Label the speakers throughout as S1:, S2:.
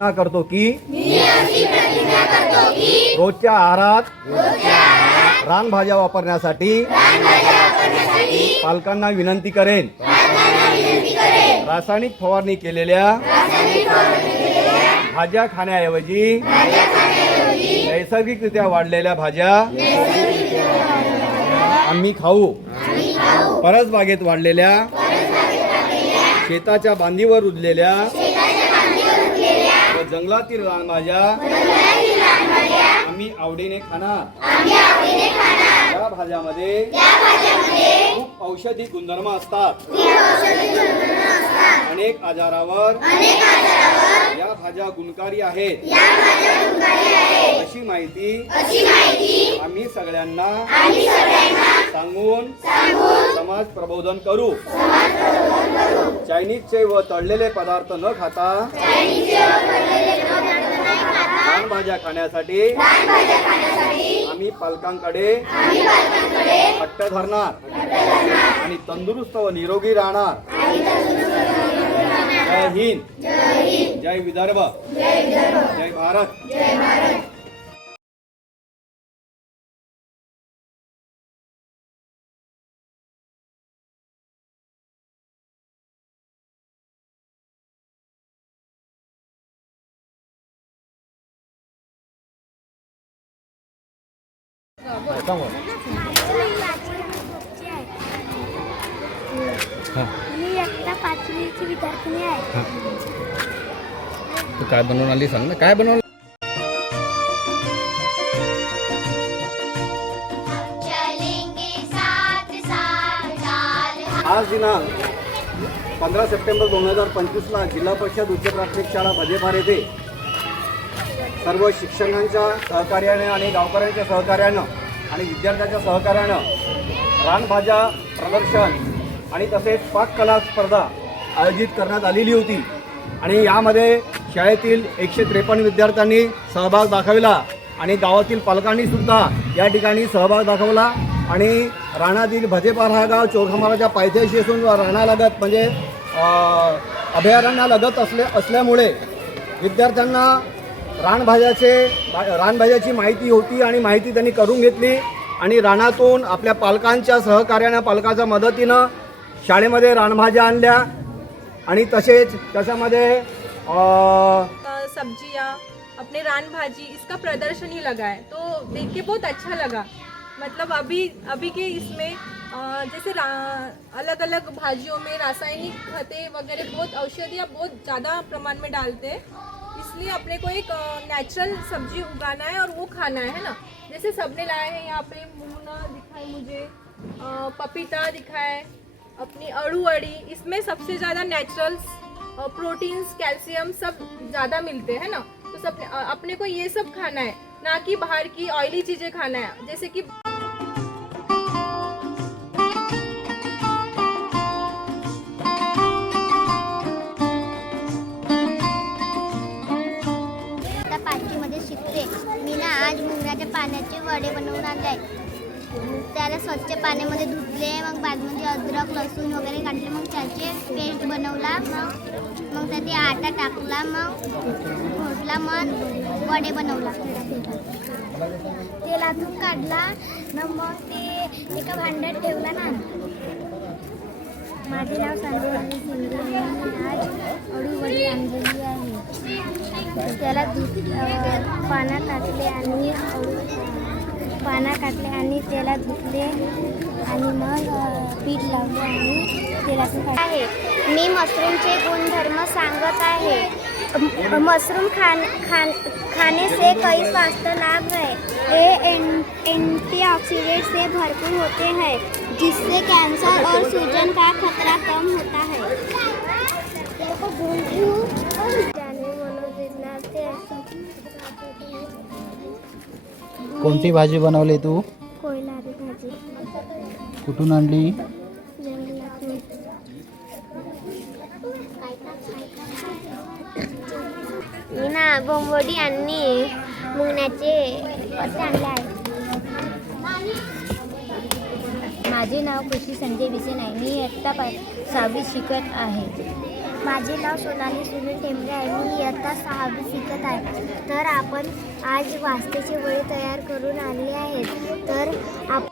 S1: प्रतिज्ञा करतो की रोजच्या आहारात रानभाज्या वापरण्यासाठी पालकांना विनंती करेन. रासायनिक फवारणी केलेल्या भाज्या खाण्याऐवजी नैसर्गिकरित्या वाढलेल्या भाज्या आम्ही खाऊ. परसबागेत वाढलेल्या शेताच्या बांधीवर रुजलेल्या जंगलातील रानभाज्या आम्ही आवडीने खाणार. या भाज्यामध्ये खूप औषधी गुणधर्म असतात. अनेक आजारावर या भाज्या गुणकारी आहेत. अशी माहिती आम्ही सगळ्यांना सांगून समाज प्रबोधन करू. चायनीजचे व तळलेले पदार्थ न खाता रानभाज्या खाण्यासाठी आम्ही पालकांकडे हट्ट धरणार आणि तंदुरुस्त व निरोगी राहणार. जय हिंद. जय विदर्भ. जय भारत.
S2: मी आता पाचवीची विद्यार्थिनी आहे.
S3: तू काय बनवून आली सांग ना. काय बनवलं
S2: चलेंगे साथ साथ चाल
S1: आज दिनांक पंधरा सप्टेंबर दोन हजार पंचवीसला जिल्हा परिषद उच्च प्राथमिक शाळा भजेपार येथे सर्व शिक्षकांच्या सहकार्याने आणि गावकऱ्यांच्या सहकार्यानं आणि विद्यार्थ्यांच्या सहकार्यानं रानभाज्या प्रदर्शन आणि तसेच पाककला स्पर्धा आयोजित करण्यात आलेली होती. आणि यामध्ये शाळेतील एकशे त्रेपन्न विद्यार्थ्यांनी सहभाग दाखविला आणि गावातील पालकांनी सुद्धा या ठिकाणी सहभाग दाखवला. आणि राणातील भजेपार हा गाव चोरखमाराच्या पायथ्याशी असून राणालगत म्हणजे अभयारण्यालगत असले असल्यामुळे विद्यार्थ्यांना रानभाज्याचे रानभाज्याची माहिती होती आणि माहिती त्यांनी करून घेतली आणि रानातून आपल्या पालकांच्या सहकार्यानं पालकाच्या मदतीनं शाळेमध्ये रानभाज्या आणल्या आणि तसेच त्याच्यामध्ये अ,
S4: अपने रान भाजी इसका प्रदर्शन ही लगा है तो देख के बहुत अच्छा लगा. मतलब अभी अभी के इसमें जैसे अलग अलग भाजियों में रासायनिक खतें वगैरह बहुत औषधियाँ बहुत ज़्यादा प्रमाण में डालते हैं. इसलिए अपने को एक नेचुरल सब्ज़ी उगाना है और वो खाना है ना? जैसे सबने लाए हैं यहाँ पे, मूना दिखा है मुझे पपीता दिखा है अपनी अड़ू अड़ी, इसमें सबसे ज़्यादा नेचुरल्स प्रोटीन्स कैल्शियम सब ज़्यादा मिलते हैं ना? तो सब अपने को ये सब खाना है, ना कि बाहर की ऑयली चीज़ें खाना है। जैसे कि
S2: वडे आणले त्याला स्वच्छ पाण्यामध्ये धुतले मग बादमध्ये अद्रक लसूण वगैरे काढले मग त्याचे पेस्ट बनवला. मग मग त्यात आटा टाकला मग घोटला मग वडे बनवला. तेलातून काढला न मग ते एका भांड्यात ठेवला ना. माझे नाव सांगली आणि आज आणलेली आहे. त्याला दूध पाण्यात टाकले आणि अळू- पाना टाकले आणि त्याला धुतले आणि मग पीठ लावले आणि तेलातून काढले. आहे. मी मशरूमचे गुणधर्म सांगत आहे. मशरूम खान खान खाने से कई स्वास्थ्य लाभ है. ये एं, एंटीऑक्सीडेंट से भरपूर होते हैं जिससे कैंसर और सूजन का खतरा कम होता है।
S3: कोणती भाजी बनवली तू?
S2: कोयलारी भाजी.
S3: कुठून आणली?
S2: जंगलातून मी ना बोंबोडी आणि मुंगण्याचे पत्ते आणले आहे
S5: माझे नाव खुशी संजय विसे नाही. मी इयत्ता पा सहावी शिकत आहे.
S2: माझे नाव सोनाली सुनील टेंबरे आहे. मी इयत्ता सहावी शिकत आहे. तर आपण आज वास्तेचे वडे तयार करून आणले आहेत. तर आप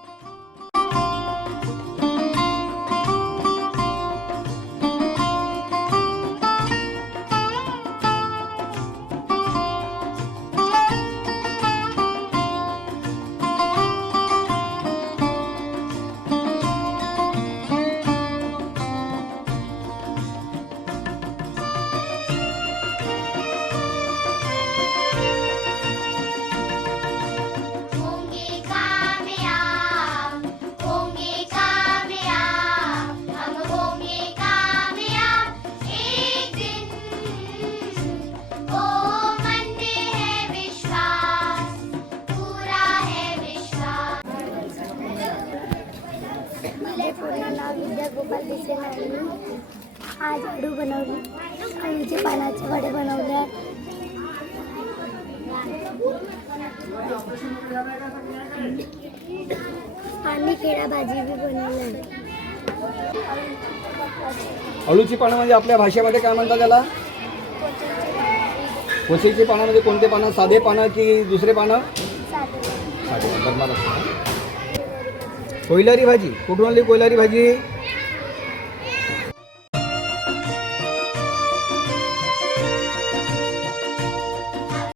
S2: माझे पूर्ण नाव विद्या गोपाल देसाई आहे मी आज अडू बनवली. अळूचे पानाचे वडे बनवले. आणि केळा भाजी बी बनवली.
S1: अळूची पानं म्हणजे आपल्या भाषेमध्ये काय म्हणतात त्याला? कोसेची पानं म्हणजे कोणते पानं? साधे पानं की दुसरे पानं?
S2: साधे.
S1: साधे बदमार असतात कोयलारी भाजी